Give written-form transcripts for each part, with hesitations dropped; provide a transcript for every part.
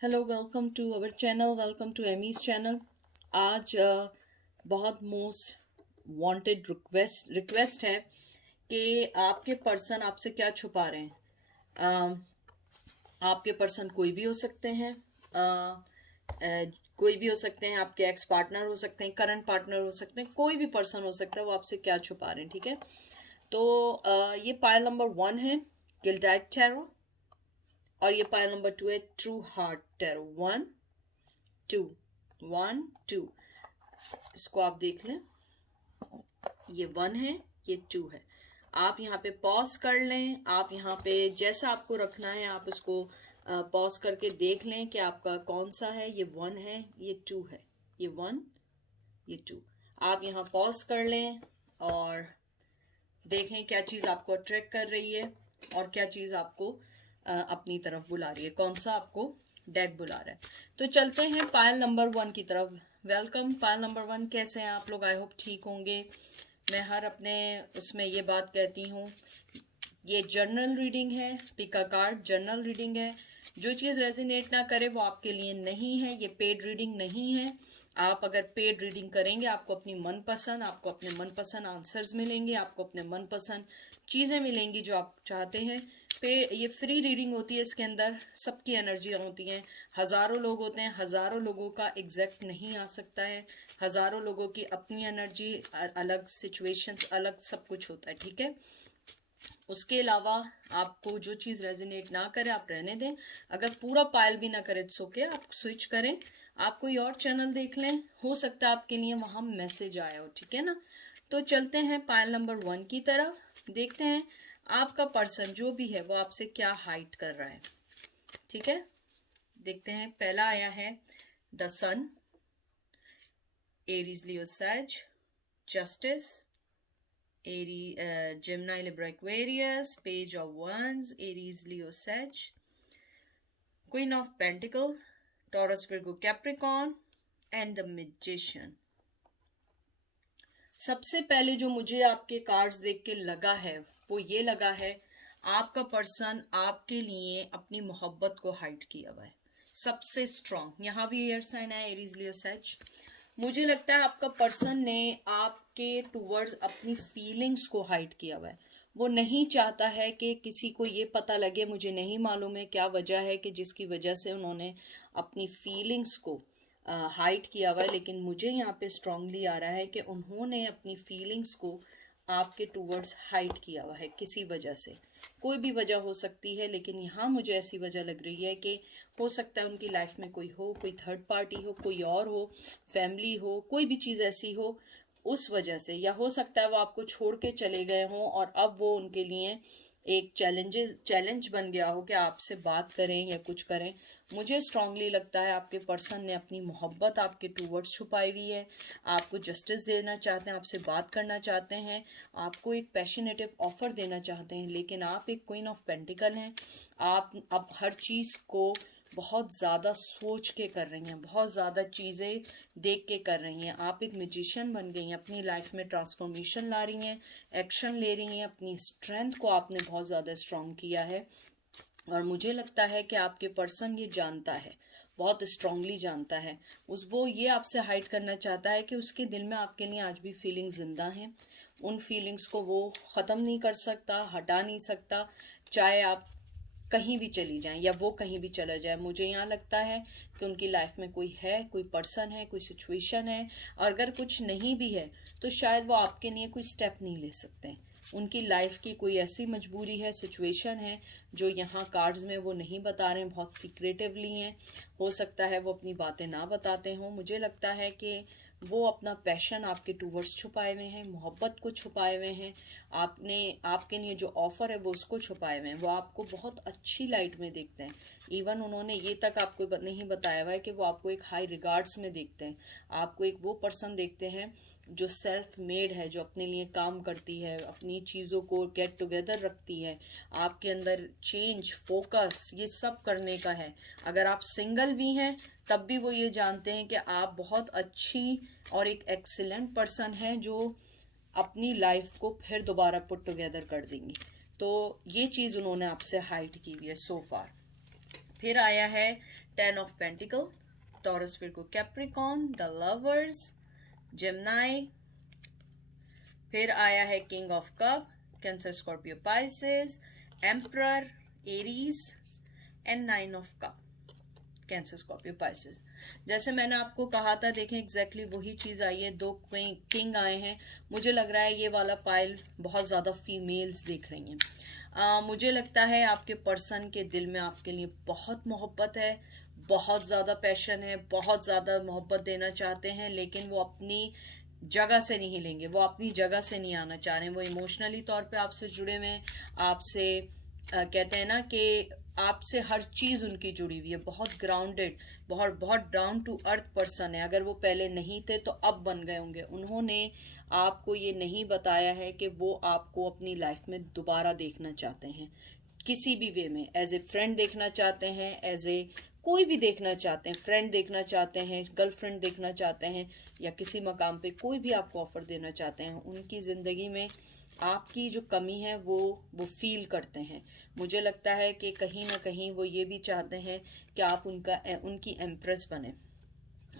Hello, welcome to our channel, welcome to Amy's channel. आज बहुत most wanted request है कि आपके पर्सन आपसे क्या छुपा रहे हैं। आपके पर्सन कोई भी हो सकते हैं, कोई भी हो सकते हैं, आपके एक्स पार्टनर हो सकते हैं, करंट पार्टनर हो सकते हैं, कोई भी पर्सन हो सकता है। वो आपसे क्या छुपा रहे हैं, ठीक है। तो ये पायल नंबर 1 है, गिल्डाइट टैरो, और ये पायल नंबर 2 है, ट्रू हार्ट टैरो। 1 2 1 2, इसको आप देख लें। ये 1 है, ये 2 है। आप यहाँ पे पॉज कर लें, आप यहाँ पे जैसा आपको रखना है आप इसको पॉज करके देख लें कि आपका कौन सा है। ये 1 है, ये 2 है, ये 1, ये 2। आप यहाँ पॉज कर लें और देखें क्या चीज़ आपको अट्रैक्ट कर रही है और क्या चीज़ आपको अपनी तरफ बुला रही है, कौन सा आपको डेक बुला रहा है। तो चलते हैं पायल नंबर 1 की तरफ। वेलकम पायल नंबर 1, कैसे हैं आप लोग? आई होप ठीक होंगे। मैं हर अपने उसमें ये बात कहती हूँ, ये जर्नल रीडिंग है, pick a card journal reading है। जो चीज़ रेजिनेट ना करे वो आपके लिए नहीं है, ये पेड रीडिंग नहीं है। आप अगर पेड रीडिंग करेंगे आपको अपने मनपसंद आंसर्स मिलेंगे, आपको अपने मनपसंद चीज़ें मिलेंगी जो आप चाहते हैं। ये फ्री रीडिंग होती है, इसके अंदर सबकी एनर्जियाँ होती हैं। हज़ारों लोग होते हैं, हज़ारों लोगों का एग्जैक्ट नहीं आ सकता है। हज़ारों लोगों की अपनी एनर्जी अलग, सिचुएशंस अलग, सब कुछ होता है, ठीक है। उसके अलावा आपको जो चीज़ रेजिनेट ना करे आप रहने दें। अगर पूरा पायल भी ना करे इट्स ओके, आप स्विच करें, आप कोई और चैनल देख लें, हो सकता है आपके लिए वहाँ मैसेज आया हो, ठीक है ना। तो चलते हैं पायल नंबर 1 की तरफ, देखते हैं आपका पर्सन जो भी है वो आपसे क्या हाइड कर रहा है, ठीक है। देखते हैं, पहला आया है the sun, Aries Leo Sag, justice, Gemini, Libra, Aquarius, Page of Wands, Aries, Leo, Sag, Queen of Pentacle, Taurus, Virgo, Capricorn, and the Magician. सबसे पहले जो मुझे आपके कार्ड्स देख के लगा है वो ये लगा है, आपका पर्सन आपके लिए अपनी मोहब्बत को हाइड किया हुआ है सबसे स्ट्रांग। यहाँ भी एयर साइन है, एरीज, लियो, सैज। मुझे लगता है आपका पर्सन ने आपके टूवर्ड्स अपनी फीलिंग्स को हाइड किया हुआ है। वो नहीं चाहता है कि किसी को ये पता लगे, मुझे नहीं मालूम है क्या वजह है कि जिसकी वजह से उन्होंने अपनी फीलिंग्स को हाइड किया हुआ है, लेकिन मुझे यहाँ पे स्ट्रांगली आ रहा है कि उन्होंने अपनी फीलिंग्स को आपके टूवर्ड्स हाइड किया हुआ है किसी वजह से। कोई भी वजह हो सकती है, लेकिन यहाँ मुझे ऐसी वजह लग रही है कि हो सकता है उनकी लाइफ में कोई हो, कोई थर्ड पार्टी हो, कोई और हो, फैमिली हो, कोई भी चीज़ ऐसी हो उस वजह से। या हो सकता है वो आपको छोड़ के चले गए हों और अब वो उनके लिए एक चैलेंज बन गया हो कि आपसे बात करें या कुछ करें। मुझे स्ट्रांगली लगता है आपके पर्सन ने अपनी मोहब्बत आपके टूवर्ड्स छुपाई हुई है, आपको जस्टिस देना चाहते हैं, आपसे बात करना चाहते हैं, आपको एक पैशनेटिव ऑफर देना चाहते हैं, लेकिन आप एक क्वीन ऑफ पेंटिकल हैं। आप अब हर चीज़ को बहुत ज़्यादा सोच के कर रही हैं, बहुत ज़्यादा चीज़ें देख के कर रही हैं। आप एक म्यूजिशियन बन गई हैं, अपनी लाइफ में ट्रांसफॉर्मेशन ला रही हैं, एक्शन ले रही हैं, अपनी स्ट्रेंथ को आपने बहुत ज़्यादा स्ट्रॉन्ग किया है। और मुझे लगता है कि आपके पर्सन ये जानता है, बहुत स्ट्रांगली जानता है। वो ये आपसे हाइड करना चाहता है कि उसके दिल में आपके लिए आज भी फीलिंग जिंदा हैं। उन फीलिंग्स को वो ख़त्म नहीं कर सकता, हटा नहीं सकता, चाहे आप कहीं भी चली जाएं या वो कहीं भी चला जाए। मुझे यहाँ लगता है कि उनकी लाइफ में कोई है, कोई पर्सन है, कोई सिचुएशन है, और अगर कुछ नहीं भी है तो शायद वो आपके लिए कोई स्टेप नहीं ले सकते। उनकी लाइफ की कोई ऐसी मजबूरी है, सिचुएशन है जो यहाँ कार्ड्स में वो नहीं बता रहे हैं, बहुत सीक्रेटिवली हैं। हो सकता है वो अपनी बातें ना बताते हों। मुझे लगता है कि वो अपना पैशन आपके टूवर्ड्स छुपाए हुए हैं, मोहब्बत को छुपाए हुए हैं, आपके लिए जो ऑफ़र है वो उसको छुपाए हुए हैं। वो आपको बहुत अच्छी लाइट में देखते हैं। इवन उन्होंने ये तक आपको नहीं बताया हुआ है कि वो आपको एक हाई रिगार्ड्स में देखते हैं। आपको एक वो पर्सन देखते हैं जो सेल्फ मेड है, जो अपने लिए काम करती है, अपनी चीज़ों को गेट टुगेदर रखती है। आपके अंदर चेंज, फोकस, ये सब करने का है। अगर आप सिंगल भी हैं तब भी वो ये जानते हैं कि आप बहुत अच्छी और एक एक्सीलेंट पर्सन हैं जो अपनी लाइफ को फिर दोबारा पुट टुगेदर कर देंगी। तो ये चीज़ उन्होंने आपसे हाइड की हुई है सो फार। फिर आया है 10 of pentacle, taurus Virgo Capricorn, the lovers, Gemini, फिर आया है king of cup, Cancer Scorpio Pisces, emperor, Aries and 9 of cup, Cancer Scorpio Pisces. जैसे मैंने आपको कहा था, देखें एग्जैक्टली वही चीज आई है, 2 किंग आए हैं। मुझे लग रहा है ये वाला पाइल बहुत ज्यादा फीमेल्स देख रही हैं। मुझे लगता है आपके पर्सन के दिल में आपके लिए बहुत मोहब्बत है, बहुत ज्यादा पैशन है, बहुत ज्यादा मोहब्बत देना चाहते हैं, लेकिन वो अपनी जगह से नहीं लेंगे, वो अपनी जगह से नहीं आना चाह रहे हैं। वो इमोशनली तौर पे आपसे जुड़े हुए हैं, आपसे कहते हैं ना कि आपसे हर चीज उनकी जुड़ी हुई है, बहुत ग्राउंडेड, बहुत बहुत डाउन टू अर्थ पर्सन है। अगर वो पहले नहीं थे तो अब बन गए होंगे। उन्होंने आपको ये नहीं बताया है कि वो आपको अपनी लाइफ में दोबारा देखना चाहते हैं, किसी भी वे में, एज ए फ्रेंड देखना चाहते हैं, एज ए कोई भी देखना चाहते हैं, फ्रेंड देखना चाहते हैं, गर्लफ्रेंड देखना चाहते हैं, या किसी मकाम पे कोई भी आपको ऑफर देना चाहते हैं। उनकी ज़िंदगी में आपकी जो कमी है वो फील करते हैं। मुझे लगता है कि कहीं ना कहीं वो ये भी चाहते हैं कि आप उनकी एम्प्रेस बने।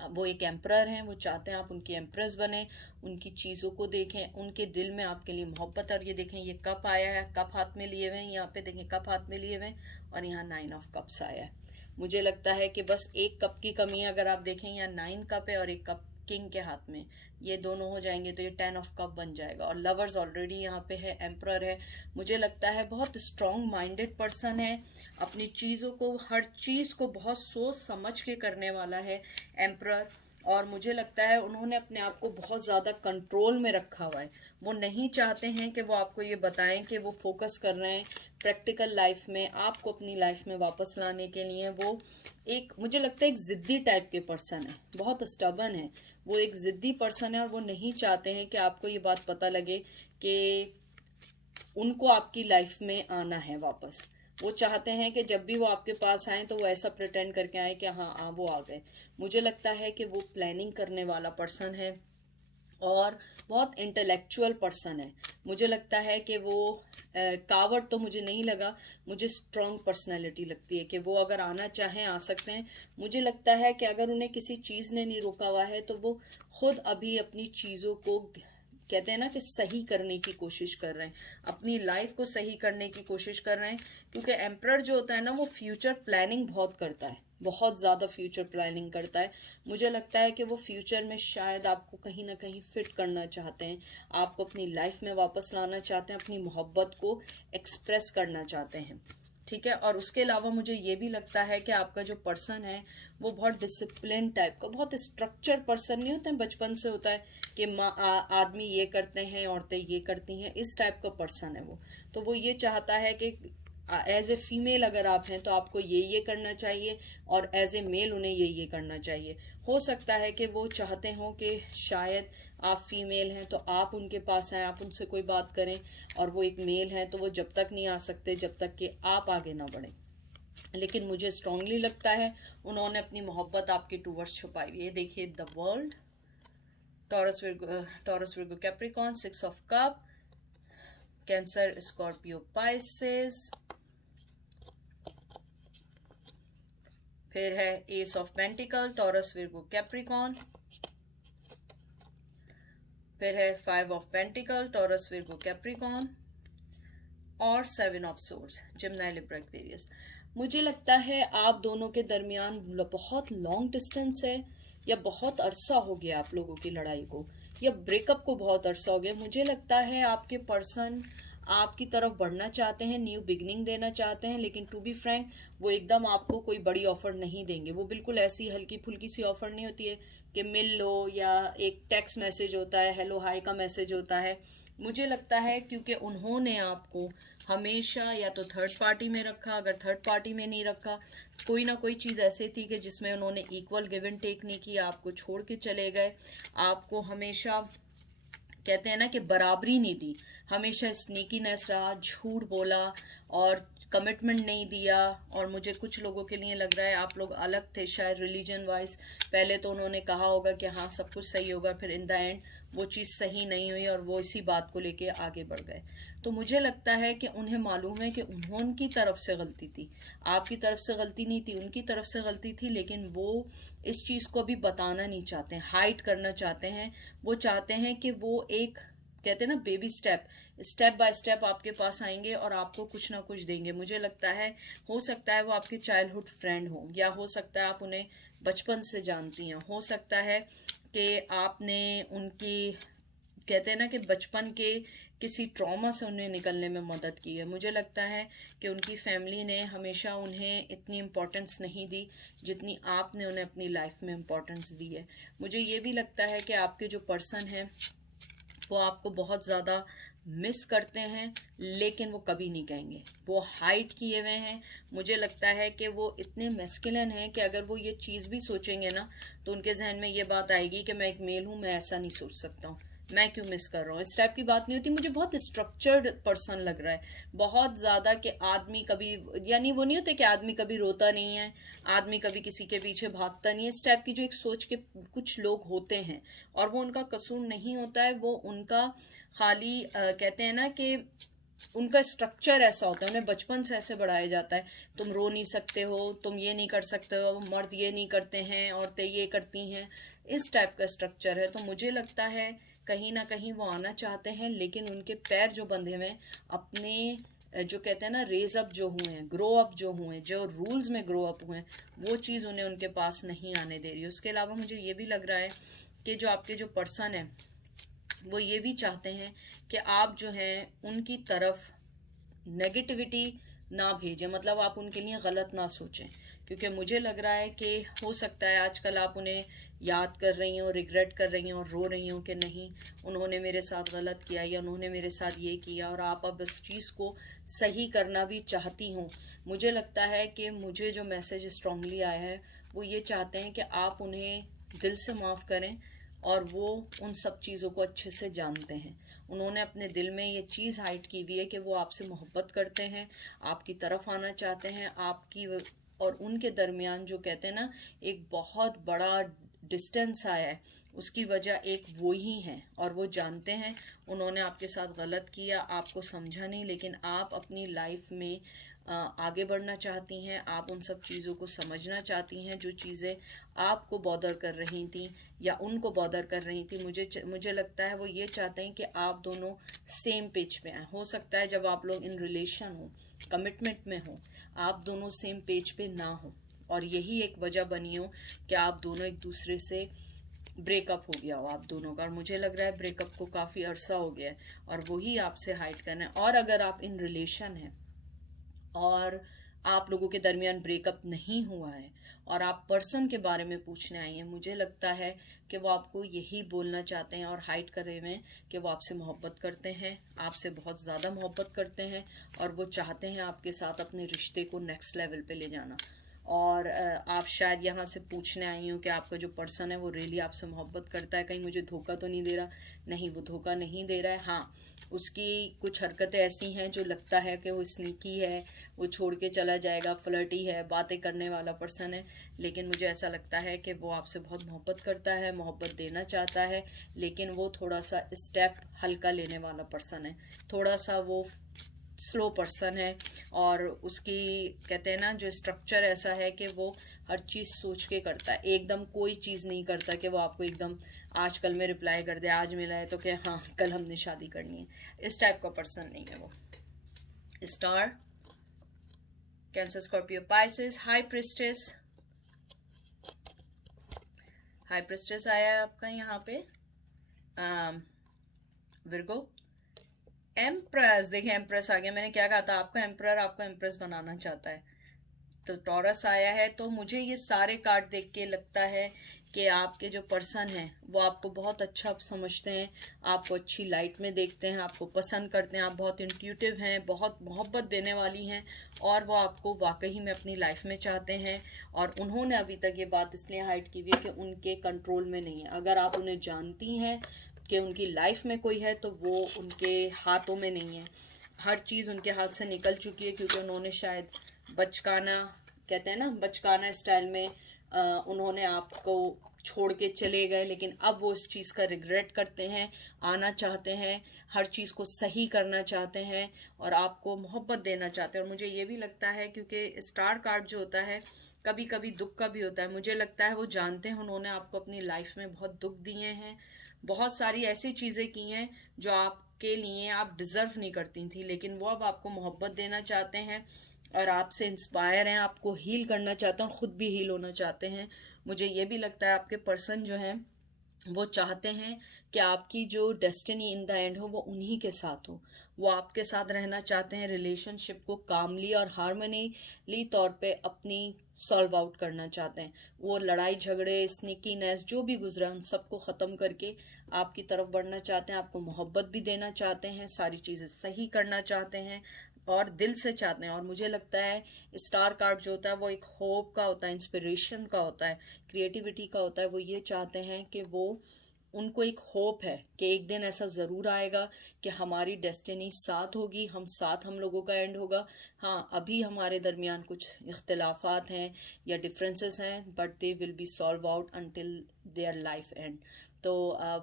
वो एक एम्परर हैं, वो चाहते हैं आप उनकी एम्प्रेस बने, उनकी चीज़ों को देखें, उनके दिल में आपके लिए मोहब्बत। और ये देखें, ये कप आया है, कप हाथ में लिए हुए हैं, यहाँ पे देखें कप हाथ में लिए हुए हैं, और यहाँ 9 ऑफ कप्स आया है। मुझे लगता है कि बस एक कप की कमी है। अगर आप देखें, यहाँ 9 कप है और एक कप किंग के हाथ में, ये दोनों हो जाएंगे तो ये 10 ऑफ कप बन जाएगा। और लवर्स ऑलरेडी यहाँ पे है, एम्परर है। मुझे लगता है बहुत स्ट्रॉन्ग माइंडेड पर्सन है, अपनी चीज़ों को, हर चीज़ को बहुत सोच समझ के करने वाला है एम्परर। और मुझे लगता है उन्होंने अपने आप को बहुत ज़्यादा कंट्रोल में रखा हुआ है। वो नहीं चाहते हैं कि वो आपको ये बताएं कि वो फोकस कर रहे हैं प्रैक्टिकल लाइफ में, आपको अपनी लाइफ में वापस लाने के लिए। वो एक, मुझे लगता है एक ज़िद्दी टाइप के पर्सन है, बहुत स्टबर्न है, वो एक ज़िद्दी पर्सन है। और वो नहीं चाहते हैं कि आपको ये बात पता लगे कि उनको आपकी लाइफ में आना है वापस। वो चाहते हैं कि जब भी वो आपके पास आए तो वो ऐसा प्रिटेंड करके आए कि हाँ वो आ गए। मुझे लगता है कि वो प्लानिंग करने वाला पर्सन है और बहुत इंटेलेक्चुअल पर्सन है। मुझे लगता है कि वो कावर्ड तो मुझे नहीं लगा, मुझे स्ट्रॉन्ग पर्सनैलिटी लगती है कि वो अगर आना चाहें आ सकते हैं। मुझे लगता है कि अगर उन्हें किसी चीज़ ने नहीं रोका हुआ है तो वो खुद अभी अपनी चीज़ों को, कहते हैं ना कि सही करने की कोशिश कर रहे हैं, अपनी लाइफ को सही करने की कोशिश कर रहे हैं। क्योंकि एम्परर जो होता है ना, वो फ्यूचर प्लानिंग बहुत करता है, बहुत ज़्यादा फ्यूचर प्लानिंग करता है। मुझे लगता है कि वो फ्यूचर में शायद आपको कहीं ना कहीं फिट करना चाहते हैं, आपको अपनी लाइफ में वापस लाना चाहते हैं, अपनी मोहब्बत को एक्सप्रेस करना चाहते हैं, ठीक है। और उसके अलावा मुझे ये भी लगता है कि आपका जो पर्सन है वो बहुत डिसिप्लिन टाइप का, बहुत स्ट्रक्चर पर्सन नहीं होता है, बचपन से होता है कि आदमी ये करते हैं, औरतें ये करती हैं, इस टाइप का पर्सन है वो। तो वो ये चाहता है कि एज ए फीमेल अगर आप हैं तो आपको ये करना चाहिए, और एज ए मेल उन्हें ये करना चाहिए। हो सकता है कि वो चाहते हों कि शायद आप फीमेल हैं तो आप उनके पास आएँ, आप उनसे कोई बात करें, और वो एक मेल हैं तो वो जब तक नहीं आ सकते जब तक कि आप आगे ना बढ़ें। लेकिन मुझे स्ट्रांगली लगता है उन्होंने अपनी मोहब्बत आपके टूवर्ड्स छुपाई हुई है। देखिए, the world, taurus Virgo Capricorn, 6 of cup, Cancer Scorpio Pisces, फिर है S of pentacle, taurus Virgo Capricorn, फिर है 5 of pentacle, taurus Virgo Capricorn, और 7 of swords, Gemini Libra Aquarius. मुझे लगता है आप दोनों के दरमियान बहुत लॉन्ग डिस्टेंस है, या बहुत अरसा हो गया आप लोगों की लड़ाई को, या ब्रेकअप को बहुत अरसा हो गया। मुझे लगता है आपके पर्सन आपकी तरफ बढ़ना चाहते हैं, न्यू बिगनिंग देना चाहते हैं, लेकिन टू बी फ्रैंक वो एकदम आपको कोई बड़ी ऑफर नहीं देंगे। वो बिल्कुल ऐसी हल्की फुल्की सी ऑफर नहीं होती है कि मिल लो, या एक टेक्स्ट मैसेज होता है, हेलो हाय का मैसेज होता है। मुझे लगता है क्योंकि उन्होंने आपको हमेशा या तो थर्ड पार्टी में रखा, अगर थर्ड पार्टी में नहीं रखा, कोई ना कोई चीज़ ऐसी थी कि जिसमें उन्होंने इक्वल गिव एंड टेक नहीं किया, आपको छोड़ के चले गए, आपको हमेशा, कहते हैं ना कि बराबरी नहीं दी, हमेशा स्नीकीनेस रहा, झूठ बोला, और कमिटमेंट नहीं दिया। और मुझे कुछ लोगों के लिए लग रहा है आप लोग अलग थे शायद रिलीजन वाइज। पहले तो उन्होंने कहा होगा कि हाँ सब कुछ सही होगा, फिर इन द एंड वो चीज़ सही नहीं हुई और वो इसी बात को लेके आगे बढ़ गए। तो मुझे लगता है कि उन्हें मालूम है कि उनकी तरफ से गलती थी, आपकी तरफ से गलती नहीं थी, उनकी तरफ से गलती थी। लेकिन वो इस चीज़ को अभी बताना नहीं चाहते हैं, हाइड करना चाहते हैं। वो चाहते हैं कि वो एक, कहते हैं ना, बेबी स्टेप बाय स्टेप आपके पास आएंगे और आपको कुछ ना कुछ देंगे। मुझे लगता है हो सकता है वो आपके चाइल्डहुड फ्रेंड हो, या हो सकता है आप उन्हें बचपन से जानती हैं, हो सकता है कि आपने उनकी, कहते हैं ना कि बचपन के किसी ट्रॉमा से उन्हें निकलने में मदद की है। मुझे लगता है कि उनकी फैमिली ने हमेशा उन्हें इतनी इम्पोर्टेंस नहीं दी जितनी आपने उन्हें अपनी लाइफ में इम्पोर्टेंस दी है। मुझे ये भी लगता है कि आपके जो पर्सन हैं वो आपको बहुत ज़्यादा मिस करते हैं, लेकिन वो कभी नहीं कहेंगे, वो हाइड किए हुए हैं। मुझे लगता है कि वो इतने मैस्कुलिन हैं कि अगर वो ये चीज़ भी सोचेंगे ना तो उनके जहन में ये बात आएगी कि मैं एक मेल हूँ, मैं ऐसा नहीं सोच सकता हूँ, मैं क्यों मिस कर रहा हूँ। इस टाइप की बात नहीं होती। मुझे बहुत स्ट्रक्चर्ड पर्सन लग रहा है, बहुत ज़्यादा, कि आदमी कभी, यानी वो नहीं होते कि आदमी कभी रोता नहीं है, आदमी कभी किसी के पीछे भागता नहीं है। इस टाइप की जो एक सोच के कुछ लोग होते हैं, और वो उनका कसूर नहीं होता है, वो उनका खाली कहते हैं ना कि उनका स्ट्रक्चर ऐसा होता है, उन्हें बचपन से ऐसे बढ़ाया जाता है, तुम रो नहीं सकते हो, तुम ये नहीं कर सकते हो, मर्द ये नहीं करते हैं, औरतें ये करती हैं। इस टाइप का स्ट्रक्चर है। तो मुझे लगता है कहीं ना कहीं वो आना चाहते हैं, लेकिन उनके पैर जो बंधे हुए हैं अपने, जो कहते हैं ना, रेज अप जो हुए हैं, ग्रो अप जो हुए हैं, जो रूल्स में ग्रो अप हुए हैं, वो चीज़ उन्हें उनके पास नहीं आने दे रही है। उसके अलावा मुझे ये भी लग रहा है कि जो आपके जो पर्सन है वो ये भी चाहते हैं कि आप जो हैं उनकी तरफ नेगेटिविटी ना भेजें, मतलब आप उनके लिए गलत ना सोचें। क्योंकि मुझे लग रहा है कि हो सकता है आजकल आप उन्हें याद कर रही हो, रिग्रेट कर रही हो और रो रही हो कि नहीं, उन्होंने मेरे साथ गलत किया या उन्होंने मेरे साथ ये किया, और आप अब इस चीज़ को सही करना भी चाहती हूँ। मुझे लगता है कि मुझे जो मैसेज स्ट्रांगली आया है वो ये चाहते हैं कि आप उन्हें दिल से माफ़ करें, और वो उन सब चीज़ों को अच्छे से जानते हैं। उन्होंने अपने दिल में ये चीज़ हाइड की हुई है कि वो आपसे मोहब्बत करते हैं, आपकी तरफ आना चाहते हैं। आपकी और उनके दरमियान जो कहते हैं ना एक बहुत बड़ा डिस्टेंस आया है, उसकी वजह एक वो ही है। और वो जानते हैं उन्होंने आपके साथ गलत किया, आपको समझा नहीं, लेकिन आप अपनी लाइफ में आगे बढ़ना चाहती हैं, आप उन सब चीज़ों को समझना चाहती हैं जो चीज़ें आपको बॉदर कर रही थी या उनको बॉदर कर रही थी। मुझे लगता है वो ये चाहते हैं कि आप दोनों सेम पेज पे आए। हो सकता है जब आप लोग इन रिलेशन हो, कमिटमेंट में हो, आप दोनों सेम पेज पे ना हो, और यही एक वजह बनी हो कि आप दोनों एक दूसरे से ब्रेकअप हो गया हो आप दोनों का। और मुझे लग रहा है ब्रेकअप को काफ़ी अरसा हो गया है और वही आपसे हाइड करना है। और अगर आप इन रिलेशन हैं और आप लोगों के दरमियान ब्रेकअप नहीं हुआ है और आप पर्सन के बारे में पूछने आई हैं, मुझे लगता है कि वो आपको यही बोलना चाहते हैं और हाइड करे हुए हैं कि वो आपसे मोहब्बत करते हैं, आपसे बहुत ज़्यादा मोहब्बत करते हैं, और वो चाहते हैं आपके साथ अपने रिश्ते को नेक्स्ट लेवल पे ले जाना। और आप शायद यहाँ से पूछने आई हो कि आपका जो पर्सन है वो रियली आपसे मोहब्बत करता है, कहीं मुझे धोखा तो नहीं दे रहा। नहीं, वो धोखा नहीं दे रहा है। हाँ, उसकी कुछ हरकतें ऐसी हैं जो लगता है कि वो स्नीकी है, वो छोड़ के चला जाएगा, फ्लर्टी है, बातें करने वाला पर्सन है, लेकिन मुझे ऐसा लगता है कि वो आपसे बहुत मोहब्बत करता है, मोहब्बत देना चाहता है, लेकिन वो थोड़ा सा स्टेप हल्का लेने वाला पर्सन है, थोड़ा सा वो स्लो पर्सन है। और उसकी, कहते हैं ना, जो स्ट्रक्चर ऐसा है कि वो हर चीज़ सोच के करता है, एकदम कोई चीज़ नहीं करता कि वो आपको एकदम आज कल में रिप्लाई कर दे, आज मिला है तो क्या हाँ कल हमने शादी करनी है, इस टाइप का पर्सन नहीं है वो। Star, cancer, Scorpio, Pisces, high priestess, high priestess आया है आपका यहाँ पे, विर्गो, एम्प्रेस, देखिए एम्प्रेस आ गया। मैंने क्या कहा था आपका एम्प्रर आपको एम्प्रेस बनाना चाहता है। तो टॉरस आया है। तो मुझे ये सारे कार्ड देख के लगता है कि आपके जो पर्सन हैं वो आपको बहुत अच्छा समझते हैं, आपको अच्छी लाइट में देखते हैं, आपको पसंद करते हैं, आप बहुत इंट्यूटिव हैं, बहुत मोहब्बत देने वाली हैं, और वो आपको वाकई में अपनी लाइफ में चाहते हैं। और उन्होंने अभी तक ये बात इसलिए हाइड की हुई है कि उनके कंट्रोल में नहीं है। अगर आप उन्हें जानती हैं कि उनकी लाइफ में कोई है तो वो उनके हाथों में नहीं है। हर चीज़ उनके हाथ से निकल चुकी है, क्योंकि उन्होंने शायद बचकाना, कहते हैं ना बचकाना स्टाइल में, उन्होंने आपको छोड़ के चले गए, लेकिन अब वो इस चीज़ का रिग्रेट करते हैं, आना चाहते हैं, हर चीज़ को सही करना चाहते हैं और आपको मोहब्बत देना चाहते हैं। और मुझे ये भी लगता है, क्योंकि स्टार कार्ड जो होता है कभी कभी दुख का भी होता है, मुझे लगता है वो जानते हैं उन्होंने आपको अपनी लाइफ में बहुत दुख दिए हैं, बहुत सारी ऐसी चीज़ें की हैं जो आपके लिए आप डिज़र्व नहीं करती थी, लेकिन वो अब आपको मोहब्बत देना चाहते हैं और आपसे इंस्पायर हैं, आपको हील करना चाहते हैं, खुद भी हील होना चाहते हैं। मुझे ये भी लगता है आपके पर्सन जो हैं वो चाहते हैं कि आपकी जो डेस्टिनी इन द एंड हो वो उन्हीं के साथ हो, वो आपके साथ रहना चाहते हैं, रिलेशनशिप को कामली और हारमोनीली तौर पे अपनी सॉल्व आउट करना चाहते हैं। वो लड़ाई झगड़े, स्नीकीनेस जो भी गुजरा उन सबको ख़त्म करके आपकी तरफ बढ़ना चाहते हैं, आपको मोहब्बत भी देना चाहते हैं, सारी चीज़ें सही करना चाहते हैं और दिल से चाहते हैं। और मुझे लगता है स्टार कार्ड जो होता है वो एक होप का होता है, इंस्पिरेशन का होता है, क्रिएटिविटी का होता है। वो ये चाहते हैं कि वो, उनको एक होप है कि एक दिन ऐसा ज़रूर आएगा कि हमारी डेस्टिनी साथ होगी, हम लोगों का एंड होगा। हाँ, अभी हमारे दरमियान कुछ इख्तिलाफात हैं या डिफरेंसेस हैं, but they will be solve out until their life and. तो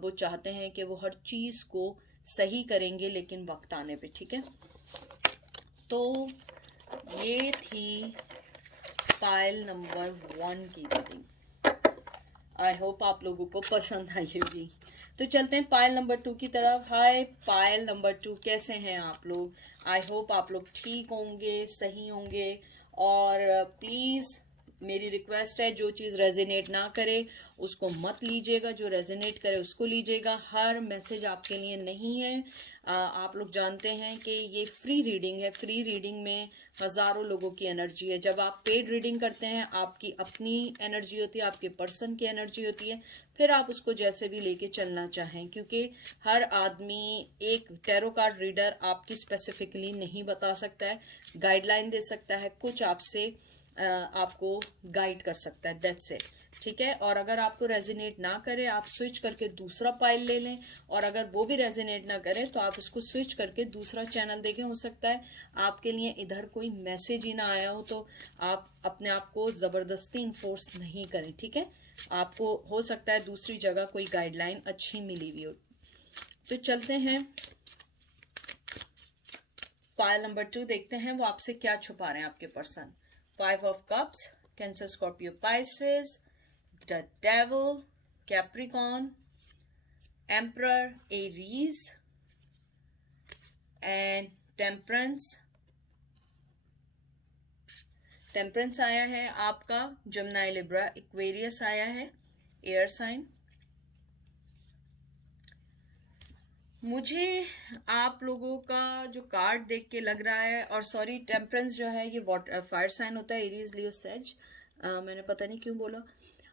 वो चाहते हैं कि वो हर चीज़ को सही करेंगे, लेकिन वक्त आने पे, ठीक है। तो ये थी पायल नंबर 1 की रीडिंग। आई होप आप लोगों को पसंद आई होगी। तो चलते हैं पायल नंबर 2 की तरफ। हाय पायल नंबर 2, कैसे हैं आप लोग? आई होप आप लोग ठीक होंगे, सही होंगे। और प्लीज़ मेरी रिक्वेस्ट है, जो चीज़ रेजोनेट ना करे उसको मत लीजिएगा, जो रेजोनेट करे उसको लीजिएगा। हर मैसेज आपके लिए नहीं है। आप लोग जानते हैं कि ये फ्री रीडिंग है, फ्री रीडिंग में हज़ारों लोगों की एनर्जी है। जब आप पेड रीडिंग करते हैं आपकी अपनी एनर्जी होती है, आपके पर्सन की एनर्जी होती है, फिर आप उसको जैसे भी लेके चलना चाहें, क्योंकि हर आदमी, एक टैरो कार्ड रीडर आपकी स्पेसिफिकली नहीं बता सकता है, गाइडलाइन दे सकता है, कुछ आपसे आपको गाइड कर सकता है, दैट्स इट, ठीक है। और अगर आपको रेजोनेट ना करे आप स्विच करके दूसरा पाइल ले लें, और अगर वो भी रेजोनेट ना करे तो आप उसको स्विच करके दूसरा चैनल देखें। हो सकता है आपके लिए इधर कोई मैसेज ही ना आया हो, तो आप अपने आप को ज़बरदस्ती इन्फोर्स नहीं करें, ठीक है। आपको हो सकता है दूसरी जगह कोई गाइडलाइन अच्छी मिली हुई हो। तो चलते हैं पाइल नंबर 2, देखते हैं वो आपसे क्या छुपा रहे हैं आपके person. 5 of Cups, Cancer, Scorpio, Pisces, the Devil, Capricorn, Emperor, Aries, and Temperance. Temperance आया है आपका, जमुनाई, लिब्रा, एक्वेरियस आया है, एयर साइन। मुझे आप लोगों का जो कार्ड देख के लग रहा है, और सॉरी टेम्परेंस जो है ये वाटर फायर साइन होता है, एरीज, लियो, सेज, मैंने पता नहीं क्यों बोला।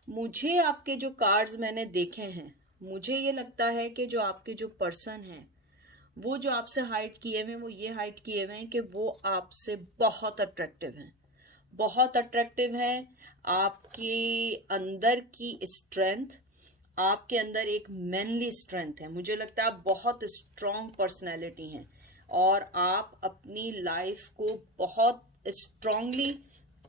मुझे आपके जो कार्ड्स मैंने देखे हैं, मुझे ये लगता है कि जो आपके जो पर्सन हैं वो जो आपसे हाइड किए हुए हैं, वो ये हाइड किए हुए हैं कि वो आपसे बहुत अट्रैक्टिव हैं, बहुत अट्रैक्टिव हैं। आपके अंदर की स्ट्रेंथ, आपके अंदर एक मैनली स्ट्रेंथ है, मुझे लगता है आप बहुत स्ट्रॉन्ग पर्सनैलिटी हैं और आप अपनी लाइफ को बहुत स्ट्रांगली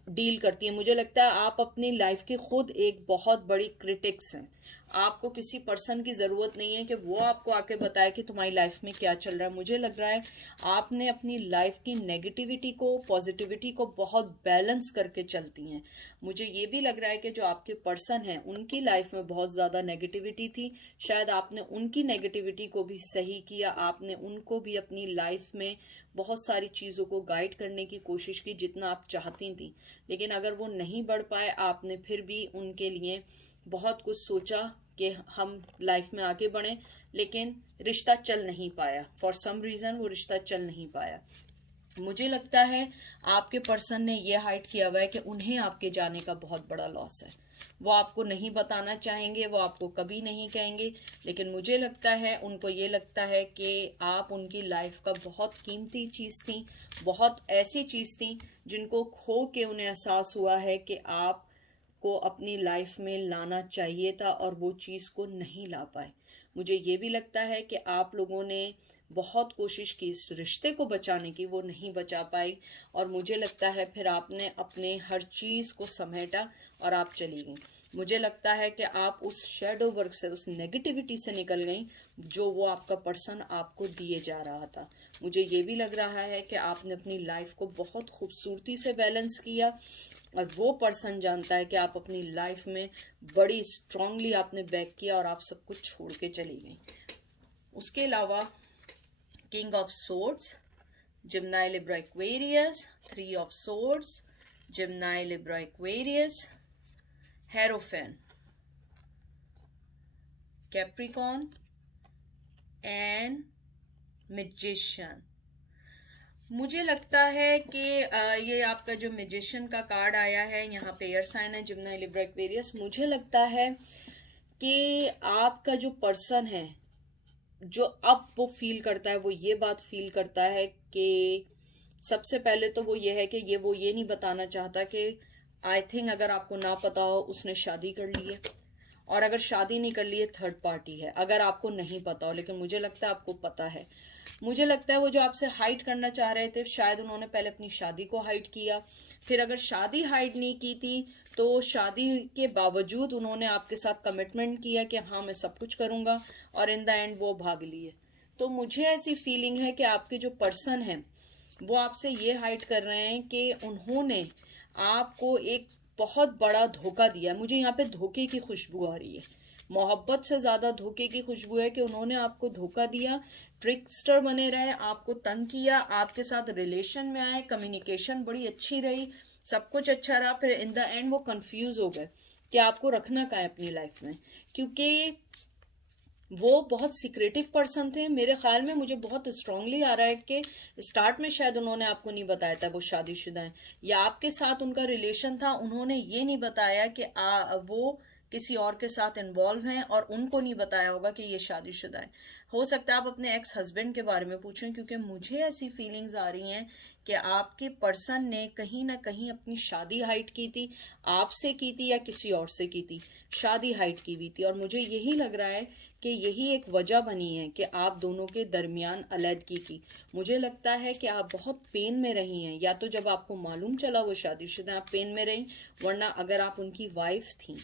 डील करती है। मुझे लगता है आप अपनी लाइफ की खुद एक बहुत बड़ी क्रिटिक्स हैं। आपको किसी पर्सन की ज़रूरत नहीं है कि वो आपको आके बताए कि तुम्हारी लाइफ में क्या चल रहा है। मुझे लग रहा है आपने अपनी लाइफ की नेगेटिविटी को पॉजिटिविटी को बहुत बैलेंस करके चलती हैं। मुझे ये भी लग रहा है कि जो आपके पर्सन हैं उनकी लाइफ में बहुत ज़्यादा नेगेटिविटी थी, शायद आपने उनकी नेगेटिविटी को भी सही किया, आपने उनको भी अपनी लाइफ में बहुत सारी चीज़ों को गाइड करने की कोशिश की जितना आप चाहती थी, लेकिन अगर वो नहीं बढ़ पाए आपने फिर भी उनके लिए बहुत कुछ सोचा कि हम लाइफ में आगे बढ़ें, लेकिन रिश्ता चल नहीं पाया, फॉर सम रीज़न वो रिश्ता चल नहीं पाया। मुझे लगता है आपके पर्सन ने ये हाइड किया हुआ है कि उन्हें आपके जाने का बहुत बड़ा लॉस है, वो आपको नहीं बताना चाहेंगे, वो आपको कभी नहीं कहेंगे, लेकिन मुझे लगता है उनको ये लगता है कि आप उनकी लाइफ का बहुत कीमती चीज़ थी, बहुत ऐसी चीज़ थी जिनको खो के उन्हें एहसास हुआ है कि आप को अपनी लाइफ में लाना चाहिए था और वो चीज़ को नहीं ला पाए। मुझे ये भी लगता है कि आप लोगों ने बहुत कोशिश की इस रिश्ते को बचाने की, वो नहीं बचा पाई। और मुझे लगता है फिर आपने अपने हर चीज़ को समेटा और आप चली गई। मुझे लगता है कि आप उस शैडो वर्क से, उस नेगेटिविटी से निकल गई जो वो आपका पर्सन आपको दिए जा रहा था। मुझे ये भी लग रहा है कि आपने अपनी लाइफ को बहुत खूबसूरती से बैलेंस किया और वो पर्सन जानता है कि आप अपनी लाइफ में बड़ी स्ट्रांगली आपने बैक किया और आप सब कुछ छोड़ के चली गई। उसके अलावा king of swords, Gemini, Libra, Aquarius, Three of Swords, Gemini, Libra, Aquarius, Hierophant, Capricorn and Magician। मुझे लगता है कि ये आपका जो मैजिशियन का कार्ड आया है, यहाँ पे एयर साइन है जिम्नाई लिब्रा एक्वेरियस। मुझे लगता है कि आपका जो पर्सन है, जो अब वो फील करता है, वो ये बात फील करता है कि सबसे पहले तो वो ये है कि वो ये नहीं बताना चाहता कि आई थिंक अगर आपको ना पता हो उसने शादी कर ली है, और अगर शादी नहीं कर ली है थर्ड पार्टी है, अगर आपको नहीं पता हो। लेकिन मुझे लगता है आपको पता है। मुझे लगता है वो जो आपसे हाइड करना चाह रहे थे, शायद उन्होंने पहले अपनी शादी को हाइड किया, फिर अगर शादी हाइड नहीं की थी तो शादी के बावजूद उन्होंने आपके साथ कमिटमेंट किया कि हाँ मैं सब कुछ करूँगा, और इन द एंड वो भाग लिए। तो मुझे ऐसी फीलिंग है कि आपके जो पर्सन हैं वो आपसे ये हाइड कर रहे हैं कि उन्होंने आपको एक बहुत बड़ा धोखा दिया। मुझे यहाँ पे धोखे की खुशबू आ रही है, मोहब्बत से ज़्यादा धोखे की खुशबू है कि उन्होंने आपको धोखा दिया, ट्रिकस्टर बने रहे, आपको तंग किया, आपके साथ रिलेशन में आए, कम्युनिकेशन बड़ी अच्छी रही, सब कुछ अच्छा रहा, फिर इन द एंड वो कंफ्यूज हो गए कि आपको रखना क्या है अपनी लाइफ में। क्योंकि वो बहुत सीक्रेटिव पर्सन थे मेरे ख्याल में। मुझे बहुत स्ट्रांगली आ रहा है कि स्टार्ट में शायद उन्होंने आपको नहीं बताया था वो शादीशुदा हैं, या आपके साथ उनका रिलेशन था, उन्होंने ये नहीं बताया कि वो किसी और के साथ इन्वॉल्व हैं, और उनको नहीं बताया होगा कि ये शादीशुदा है। हो सकता है आप अपने एक्स हस्बैंड के बारे में पूछें, क्योंकि मुझे ऐसी फीलिंग्स आ रही हैं कि आपके पर्सन ने कहीं ना कहीं अपनी शादी हाइड की थी, आपसे की थी या किसी और से की थी, शादी हाइड की हुई थी। और मुझे यही लग रहा है कि यही एक वजह बनी है कि आप दोनों के दरमियान अलहदगी की। मुझे लगता है कि आप बहुत पेन में रही हैं, या तो जब आपको मालूम चला वो शादीशुदा आप पेन में रही, वरना अगर आप उनकी वाइफ थी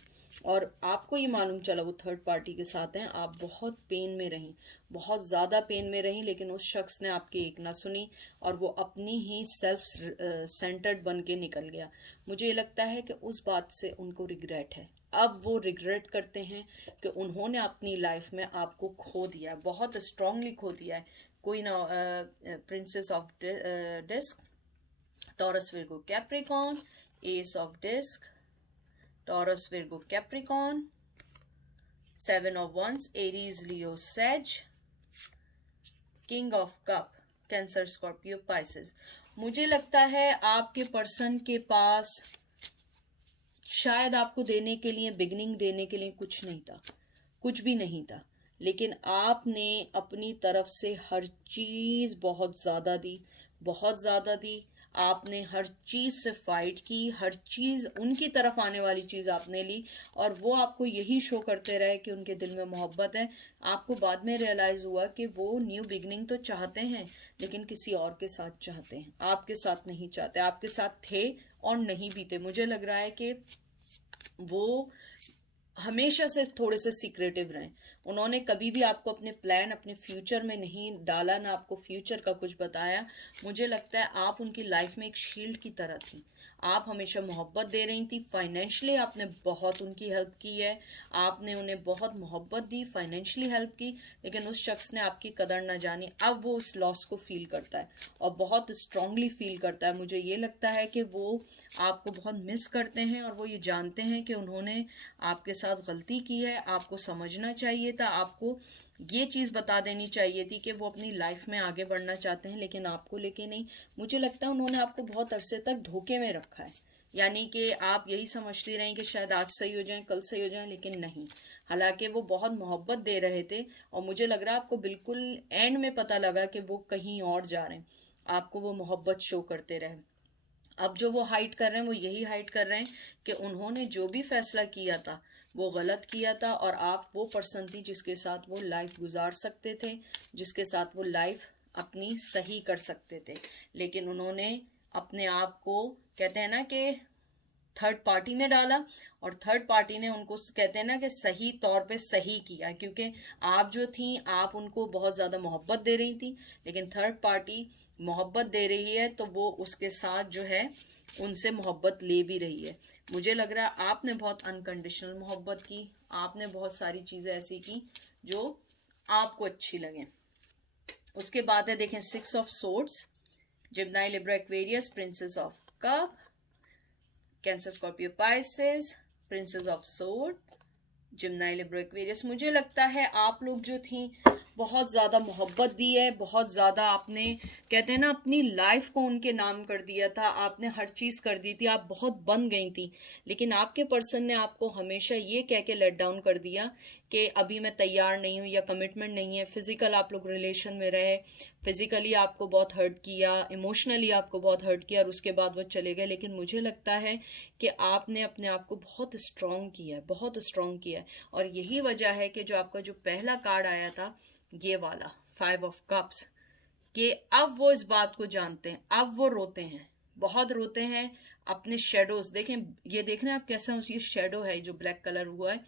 और आपको ये मालूम चला वो थर्ड पार्टी के साथ हैं, आप बहुत पेन में रहीं, बहुत ज़्यादा पेन में रहीं। लेकिन उस शख्स ने आपकी एक ना सुनी और वो अपनी ही सेल्फ सेंटर्ड बन के निकल गया। मुझे लगता है कि उस बात से उनको रिग्रेट है। अब वो रिग्रेट करते हैं कि उन्होंने अपनी लाइफ में आपको खो दिया है, बहुत स्ट्रांगली खो दिया है। कोई ना princess of disk, Taurus Virgo Capricorn, ace of disk, Taurus, Virgo, Capricorn, Seven of Wands, Aries, Leo, Sag, King of Cup, Cancer, Scorpio, Pisces। मुझे लगता है आपके पर्सन के पास शायद आपको देने के लिए, बिगनिंग देने के लिए कुछ नहीं था, कुछ भी नहीं था, लेकिन आपने अपनी तरफ से हर चीज़ बहुत ज़्यादा दी, बहुत ज़्यादा दी। आपने हर चीज़ से फाइट की, हर चीज़ उनकी तरफ आने वाली चीज़ आपने ली, और वो आपको यही शो करते रहे कि उनके दिल में मोहब्बत है। आपको बाद में रियलाइज़ हुआ कि वो न्यू बिगनिंग तो चाहते हैं, लेकिन किसी और के साथ चाहते हैं, आपके साथ नहीं चाहते। आपके साथ थे और नहीं भी थे। मुझे लग रहा है कि वो हमेशा से थोड़े से सीक्रेटिव रहे। उन्होंने कभी भी आपको अपने प्लान, अपने फ्यूचर में नहीं डाला, ना आपको फ्यूचर का कुछ बताया। मुझे लगता है आप उनकी लाइफ में एक शील्ड की तरह थी। आप हमेशा मोहब्बत दे रही थी, फाइनेंशियली आपने बहुत उनकी हेल्प की है, आपने उन्हें बहुत मोहब्बत दी, फाइनेंशियली हेल्प की, लेकिन उस शख्स ने आपकी कदर ना जानी। अब वो उस लॉस को फील करता है और बहुत स्ट्रांगली फील करता है। मुझे ये लगता है कि वो आपको बहुत मिस करते हैं, और वो ये जानते हैं कि उन्होंने आपके साथ गलती की है। आपको समझना चाहिए था, आपको ये चीज़ बता देनी चाहिए थी कि वो अपनी लाइफ में आगे बढ़ना चाहते हैं, लेकिन आपको लेके नहीं। मुझे लगता है उन्होंने आपको बहुत अरसे तक धोखे में रखा है, यानी कि आप यही समझती रहीं कि शायद आज सही हो जाए, कल सही हो जाए, लेकिन नहीं। हालांकि वो बहुत मोहब्बत दे रहे थे, और मुझे लग रहा है आपको बिल्कुल एंड में पता लगा कि वो कहीं और जा रहे हैं, आपको वो मोहब्बत शो करते रहे। अब जो वो हाइड कर रहे हैं वो यही हाइड कर रहे हैं कि उन्होंने जो भी फैसला किया था वो गलत किया था, और आप वो पर्सन थी जिसके साथ वो लाइफ गुजार सकते थे, जिसके साथ वो लाइफ अपनी सही कर सकते थे। लेकिन उन्होंने अपने आप को, कहते हैं ना कि, थर्ड पार्टी में डाला, और थर्ड पार्टी ने उनको, कहते हैं ना कि, सही तौर पे सही किया, क्योंकि आप जो थी आप उनको बहुत ज़्यादा मोहब्बत दे रही थी, लेकिन थर्ड पार्टी मोहब्बत दे रही है तो वो उसके साथ जो है उनसे मोहब्बत ले भी रही है। मुझे लग रहा है आपने बहुत अनकंडीशनल मोहब्बत की, आपने बहुत सारी चीज़ें ऐसी की जो आपको अच्छी लगे। उसके बाद है, देखें, 6 of swords, Gemini Libra Aquarius, princess of cup, Cancer Scorpio Pisces, princess of sword, Gemini Libra Aquarius. मुझे लगता है आप लोग जो थी बहुत ज़्यादा मोहब्बत दी है, बहुत ज़्यादा आपने, कहते हैं ना, अपनी लाइफ को उनके नाम कर दिया था, आपने हर चीज़ कर दी थी, आप बहुत बन गई थी। लेकिन आपके पर्सन ने आपको हमेशा ये कह के लेट डाउन कर दिया कि अभी मैं तैयार नहीं हूँ या कमिटमेंट नहीं है। फिजिकल आप लोग रिलेशन में रहे, फिजिकली आपको बहुत हर्ट किया, इमोशनली आपको बहुत हर्ट किया, और उसके बाद वो चले गए। लेकिन मुझे लगता है कि आपने अपने आप को बहुत स्ट्रॉन्ग किया है, बहुत स्ट्रॉन्ग किया है, और यही वजह है कि जो आपका जो पहला कार्ड आया था, ये वाला 5 ऑफ कप्स, कि अब वो इस बात को जानते हैं, अब वो रोते हैं, बहुत रोते हैं अपने शेडोज। देखें, ये देख रहे हैं आप कैसा, ये शेडो है जो ब्लैक कलर हुआ है,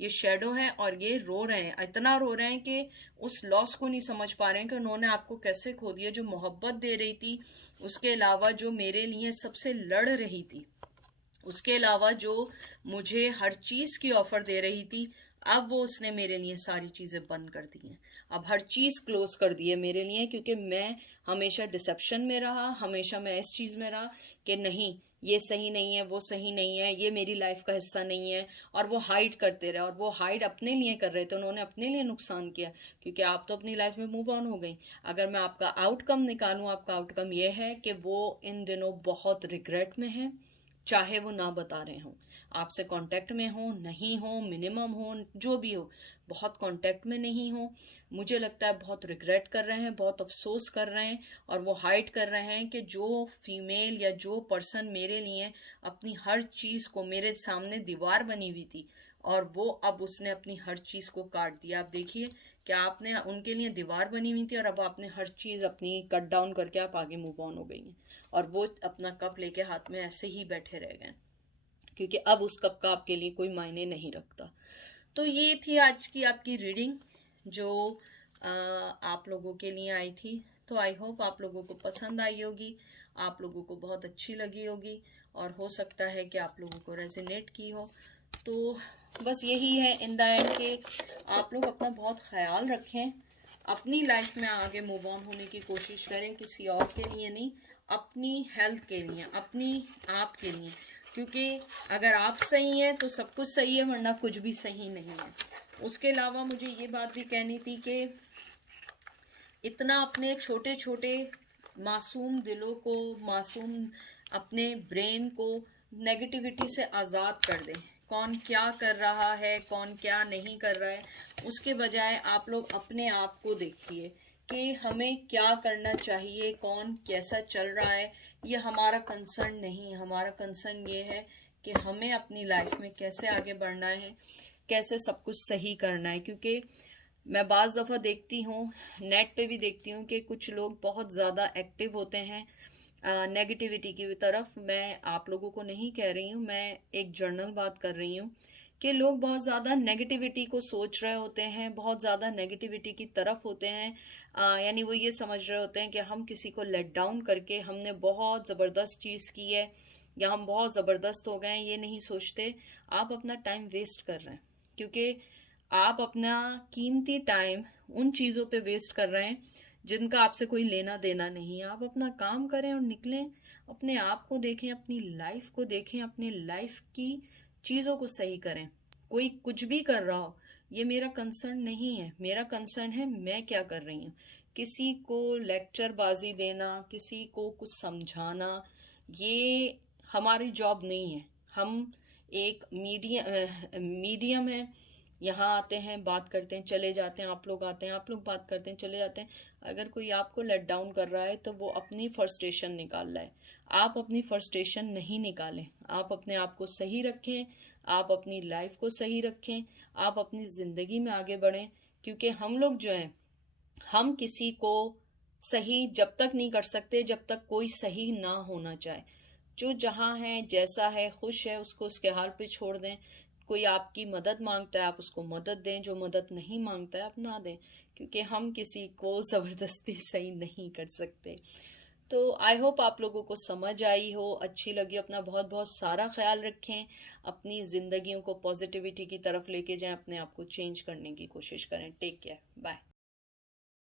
ये शेडो है, और ये रो रहे हैं, इतना रो रहे हैं कि उस लॉस को नहीं समझ पा रहे हैं कि उन्होंने आपको कैसे खो दिया। जो मोहब्बत दे रही थी, उसके अलावा जो मेरे लिए सबसे लड़ रही थी, उसके अलावा जो मुझे हर चीज़ की ऑफर दे रही थी, अब वो उसने मेरे लिए सारी चीज़ें बंद कर दी हैं। अब हर चीज़ क्लोज कर दी है मेरे लिए, क्योंकि मैं हमेशा डिसेप्शन में रहा, हमेशा मैं इस चीज़ में रहा कि नहीं, ये सही नहीं है, वो सही नहीं है, ये मेरी लाइफ का हिस्सा नहीं है, और वो हाइड करते रहे, और वो हाइड अपने लिए कर रहे थे, उन्होंने अपने लिए नुकसान किया, क्योंकि आप तो अपनी लाइफ में मूव ऑन हो गई। अगर मैं आपका आउटकम निकालूं, आपका आउटकम ये है कि वो इन दिनों बहुत रिग्रेट में है, चाहे वो ना बता रहे हों, आपसे कांटेक्ट में हो नहीं हो, मिनिमम हो, जो भी हो, बहुत कांटेक्ट में नहीं हो। मुझे लगता है बहुत रिग्रेट कर रहे हैं, बहुत अफसोस कर रहे हैं, और वो हाइड कर रहे हैं कि जो फीमेल या जो पर्सन मेरे लिए अपनी हर चीज़ को, मेरे सामने दीवार बनी हुई थी, और वो अब उसने अपनी हर चीज़ को काट दिया। आप देखिए कि आपने उनके लिए दीवार बनी हुई थी, और अब आपने हर चीज़ अपनी कट डाउन करके आप आगे मूव ऑन हो गई हैं, और वो अपना कप लेके हाथ में ऐसे ही बैठे रह गए, क्योंकि अब उस कप का आपके लिए कोई मायने नहीं रखता। तो ये थी आज की आपकी रीडिंग जो आप लोगों के लिए आई थी। तो आई होप आप लोगों को पसंद आई होगी, आप लोगों को बहुत अच्छी लगी होगी, और हो सकता है कि आप लोगों को रेजोनेट की हो। तो बस यही है इन द एंड के आप लोग अपना बहुत ख्याल रखें, अपनी लाइफ में आगे मूव ऑन होने की कोशिश करें, किसी और के लिए नहीं, अपनी हेल्थ के लिए, अपनी आप के लिए, क्योंकि अगर आप सही हैं तो सब कुछ सही है, वरना कुछ भी सही नहीं है। उसके अलावा मुझे ये बात भी कहनी थी कि इतना अपने छोटे छोटे मासूम दिलों को, मासूम अपने ब्रेन को नेगेटिविटी से आज़ाद कर दें। कौन क्या कर रहा है, कौन क्या नहीं कर रहा है, उसके बजाय आप लोग अपने आप को देखिए कि हमें क्या करना चाहिए, कौन कैसा चल रहा है, ये हमारा कंसर्न नहीं। हमारा कंसर्न ये है कि हमें अपनी लाइफ में कैसे आगे बढ़ना है, कैसे सब कुछ सही करना है। क्योंकि मैं बाज़ दफ़ा देखती हूँ, नेट पे भी देखती हूँ कि कुछ लोग बहुत ज़्यादा एक्टिव होते हैं नेगेटिविटी की तरफ। मैं आप लोगों को नहीं कह रही हूँ, मैं एक जनरल बात कर रही हूँ कि लोग बहुत ज़्यादा नेगेटिविटी को सोच रहे होते हैं, बहुत ज़्यादा नेगेटिविटी की तरफ होते हैं। यानी वो ये समझ रहे होते हैं कि हम किसी को लेट डाउन करके हमने बहुत ज़बरदस्त चीज़ की है, या हम बहुत ज़बरदस्त हो गए हैं। ये नहीं सोचते, आप अपना टाइम वेस्ट कर रहे हैं, क्योंकि आप अपना कीमती टाइम उन चीज़ों पे वेस्ट कर रहे हैं जिनका आपसे कोई लेना देना नहीं है। आप अपना काम करें और निकलें, अपने आप को देखें, अपनी लाइफ को देखें, अपनी लाइफ की चीज़ों को सही करें। कोई कुछ भी कर रहा हो, ये मेरा कंसर्न नहीं है। मेरा कंसर्न है मैं क्या कर रही हूँ। किसी को लेक्चर बाजी देना, किसी को कुछ समझाना, ये हमारी जॉब नहीं है। हम एक मीडियम है, यहाँ आते हैं, बात करते हैं, चले जाते हैं, आप लोग आते हैं, आप लोग बात करते हैं, चले जाते हैं। अगर कोई आपको लेट डाउन कर रहा है तो वो अपनी फ्रस्ट्रेशन निकाल रहा है, आप अपनी फ्रस्ट्रेशन नहीं निकालें, आप अपने आप को सही रखें, आप अपनी लाइफ को सही रखें, आप अपनी ज़िंदगी में आगे बढ़ें। क्योंकि हम लोग जो हैं, हम किसी को सही जब तक नहीं कर सकते जब तक कोई सही ना होना चाहे। जो जहाँ है, जैसा है, खुश है, उसको उसके हाल पे छोड़ दें। कोई आपकी मदद मांगता है, आप उसको मदद दें। जो मदद नहीं मांगता है, आप ना दें। क्योंकि हम किसी को ज़बरदस्ती सही नहीं कर सकते। तो आई होप आप लोगों को समझ आई हो, अच्छी लगी। अपना बहुत बहुत सारा ख्याल रखें, अपनी ज़िंदगियों को पॉजिटिविटी की तरफ लेके जाएं, अपने आप को चेंज करने की कोशिश करें। Take care, bye.